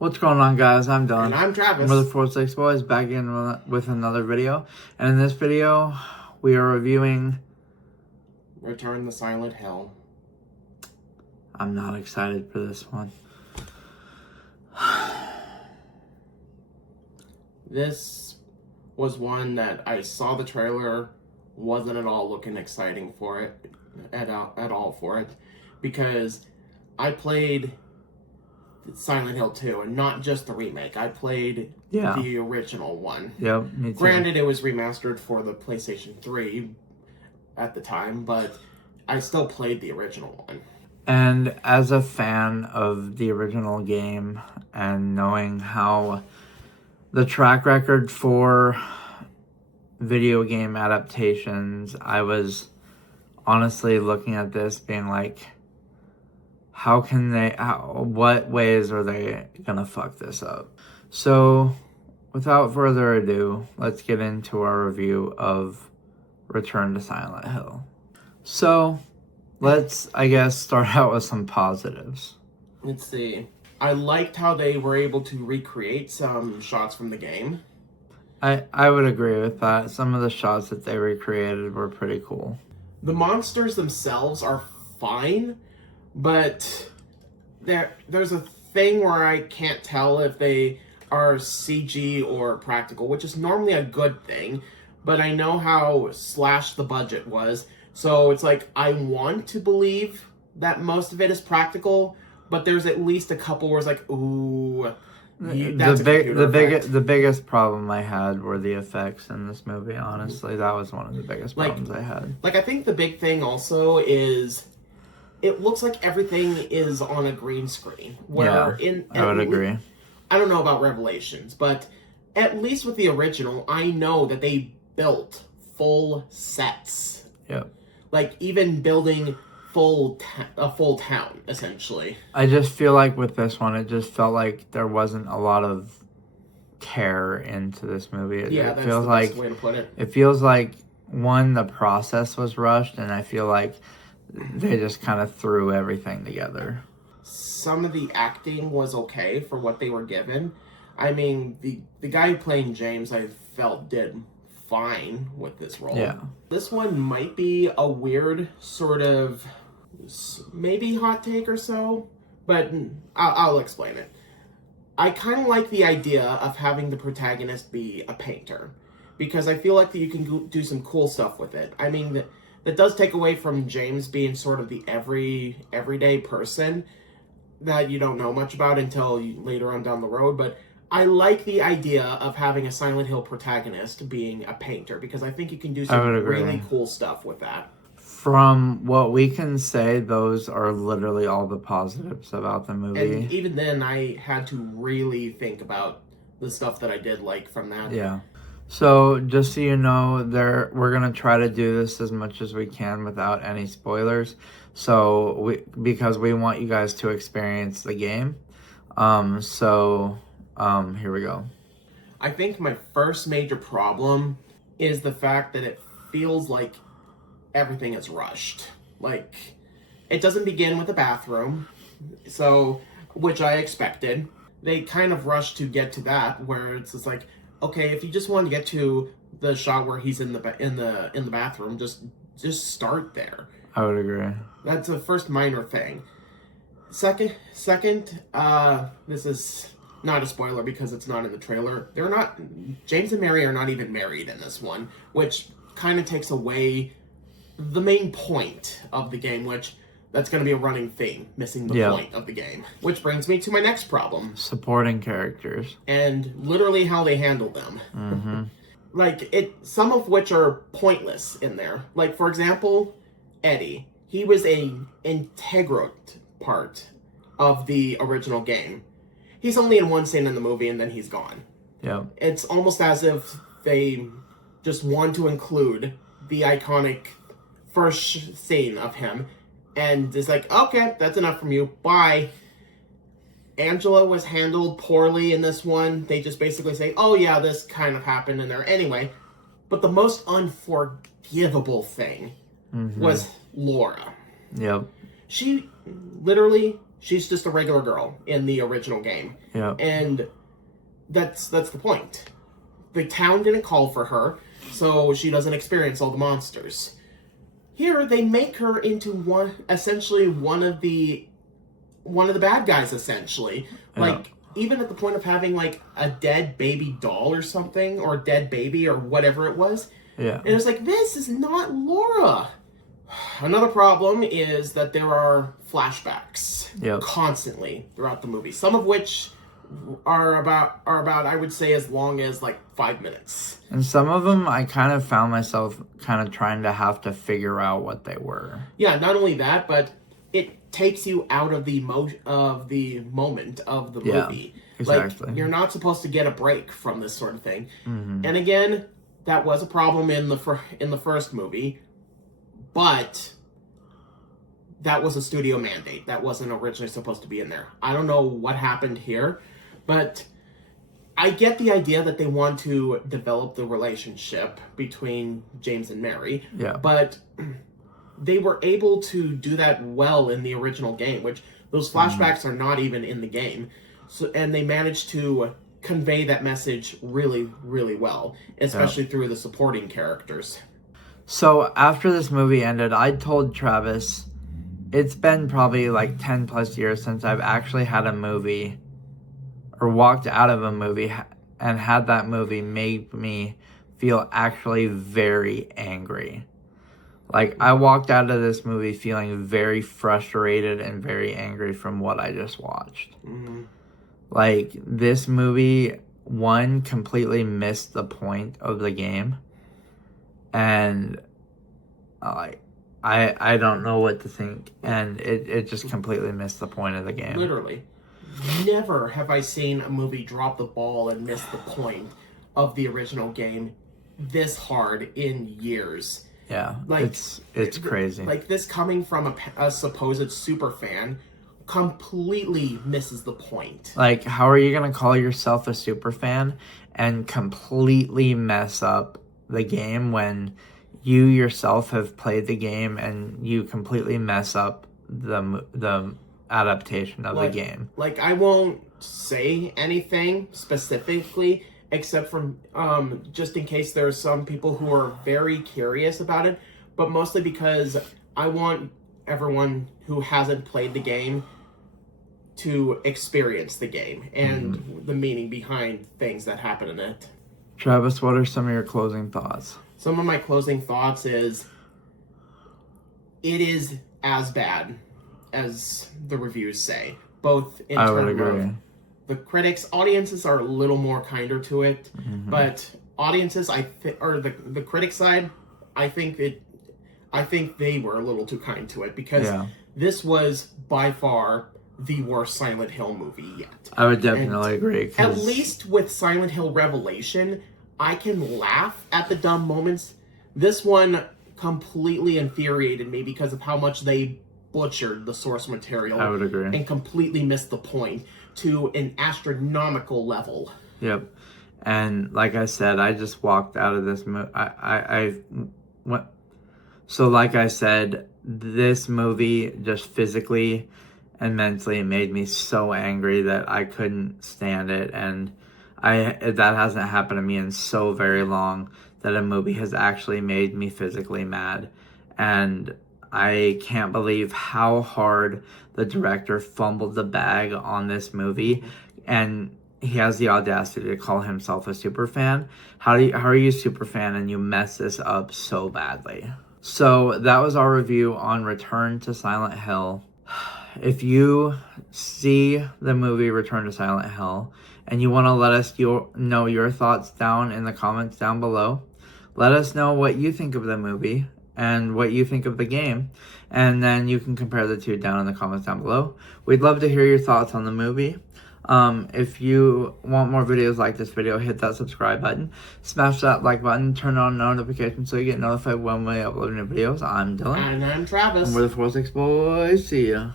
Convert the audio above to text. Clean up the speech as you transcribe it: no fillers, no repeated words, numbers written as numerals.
What's going on, guys? I'm Dylan. And I'm Travis. We're the 46 Boys, back in with another video. And in this video, we are reviewing Return to Silent Hill. I'm not excited for this one. This was one that I saw the trailer, wasn't at all looking exciting for it, at all for it, because I played Silent Hill 2, and not just the remake. I played the original one. Yep, me too. Granted, it was remastered for the PlayStation 3 at the time, but I still played the original one. And as a fan of the original game, and knowing how the track record for video game adaptations, I was honestly looking at this being like, what ways are they gonna fuck this up? So, without further ado, let's get into our review of Return to Silent Hill. So, let's, I guess, start out with some positives. Let's see. I liked how they were able to recreate some shots from the game. I would agree with that. Some of the shots that they recreated were pretty cool. The monsters themselves are fine, but there's a thing where I can't tell if they are CG or practical, which is normally a good thing, but I know how slashed the budget was, so it's like I want to believe that most of it is practical, but there's at least a couple where it's like, ooh, that's the biggest problem I had were the effects in this movie, honestly. That was one of the biggest problems I had. Like, I think the big thing also is it looks like everything is on a green screen. I would agree. I don't know about Revelations, but at least with the original, I know that they built full sets. Yep. Like, even building a full town, essentially. I just feel like with this one, it just felt like there wasn't a lot of care into this movie. That's the best way to put it. It feels like, one, the process was rushed, and I feel like they just kind of threw everything together. Some of the acting was okay for what they were given. I mean, the guy playing James, I felt did fine with this role. Yeah. This one might be a weird sort of maybe hot take or so, but I'll explain it. I kind of like the idea of having the protagonist be a painter, because I feel like that you can do some cool stuff with it. I mean, that does take away from James being sort of the everyday person that you don't know much about until later on down the road, but I like the idea of having a Silent Hill protagonist being a painter, because I think you can do some really cool stuff with that. From what we can say, those are literally all the positives about the movie. And even then, I had to really think about the stuff that I did like from that. Yeah. So, just so you know, we're going to try to do this as much as we can without any spoilers. So, because we want you guys to experience the game. Here we go. I think my first major problem is the fact that it feels like everything is rushed. Like, it doesn't begin with a bathroom, which I expected. They kind of rushed to get to that, where it's just like, okay, if you just want to get to the shot where he's in the bathroom, just start there. I would agree. That's the first minor thing. Second, this is not a spoiler because it's not in the trailer. James and Mary are not even married in this one, which kind of takes away the main point of the game, that's going to be a running theme, missing the point of the game. Which brings me to my next problem. Supporting characters. And literally how they handle them. Mm-hmm. Like, some of which are pointless in there. Like, for example, Eddie. He was an integral part of the original game. He's only in one scene in the movie, and then he's gone. Yeah. It's almost as if they just want to include the iconic first scene of him, and it's like, okay, that's enough from you, bye. Angela was handled poorly in this one. They just basically say, oh yeah, this kind of happened in there anyway. But the most unforgivable thing was Laura. Yep. She literally She's just a regular girl in the original game. Yeah. And that's the point. The town didn't call for her, so she doesn't experience all the monsters. Here, they make her into essentially one of the bad guys, essentially. Like, even at the point of having, like, a dead baby doll or something, or a dead baby, or whatever it was. Yeah. And it's like, this is not Laura. Another problem is that there are flashbacks constantly throughout the movie. Some of which are about I would say as long as like 5 minutes. And some of them I kind of found myself kind of trying to have to figure out what they were. Yeah, not only that, but it takes you out of the moment of the movie. Exactly. Like, you're not supposed to get a break from this sort of thing. Mm-hmm. And again, that was a problem in the first movie, but that was a studio mandate. That wasn't originally supposed to be in there. I don't know what happened here, but I get the idea that they want to develop the relationship between James and Mary. Yeah. But they were able to do that well in the original game, which those flashbacks are not even in the game. So, and they managed to convey that message really, really well, especially through the supporting characters. So after this movie ended, I told Travis, it's been probably like 10 plus years since I've actually had a movie or walked out of a movie and had that movie make me feel actually very angry. Like, I walked out of this movie feeling very frustrated and very angry from what I just watched. Mm-hmm. Like, this movie, one, completely missed the point of the game. And I don't know what to think. And it just completely missed the point of the game. Literally. Never have I seen a movie drop the ball and miss the point of the original game this hard in years. Yeah, like, it's crazy. Like, this coming from a supposed super fan completely misses the point. Like, how are you going to call yourself a super fan and completely mess up the game when you yourself have played the game and you completely mess up the adaptation of the game? Like, I won't say anything specifically, except for just in case there are some people who are very curious about it, but mostly because I want everyone who hasn't played the game to experience the game and the meaning behind things that happen in it. Travis, what are some of your closing thoughts? Some of my closing thoughts is, it is as bad as the reviews say, both in terms of the critics. Audiences are a little more kinder to it, but audiences, or the critic side, I think they were a little too kind to it, because this was by far the worst Silent Hill movie yet. I would definitely agree. At least with Silent Hill Revelation, I can laugh at the dumb moments. This one completely infuriated me because of how much they butchered the source material. I would agree. And completely missed the point to an astronomical level. Yep. And like I said, I just walked out of this movie. So like I said, this movie just physically and mentally made me so angry that I couldn't stand it. And that hasn't happened to me in so very long, that a movie has actually made me physically mad. And I can't believe how hard the director fumbled the bag on this movie, and he has the audacity to call himself a super fan. How are you a super fan and you mess this up so badly? So that was our review on Return to Silent Hill. If you see the movie Return to Silent Hill and you want to let us know your thoughts down in the comments down below, let us know what you think of the movie and what you think of the game, and then you can compare the two down in the comments down below. We'd love to hear your thoughts on the movie. If you want more videos like this video, hit that subscribe button, smash that like button, turn on notifications so you get notified when we upload new videos. I'm Dylan. And I'm Travis. And we're the 4-6 Boys. See ya.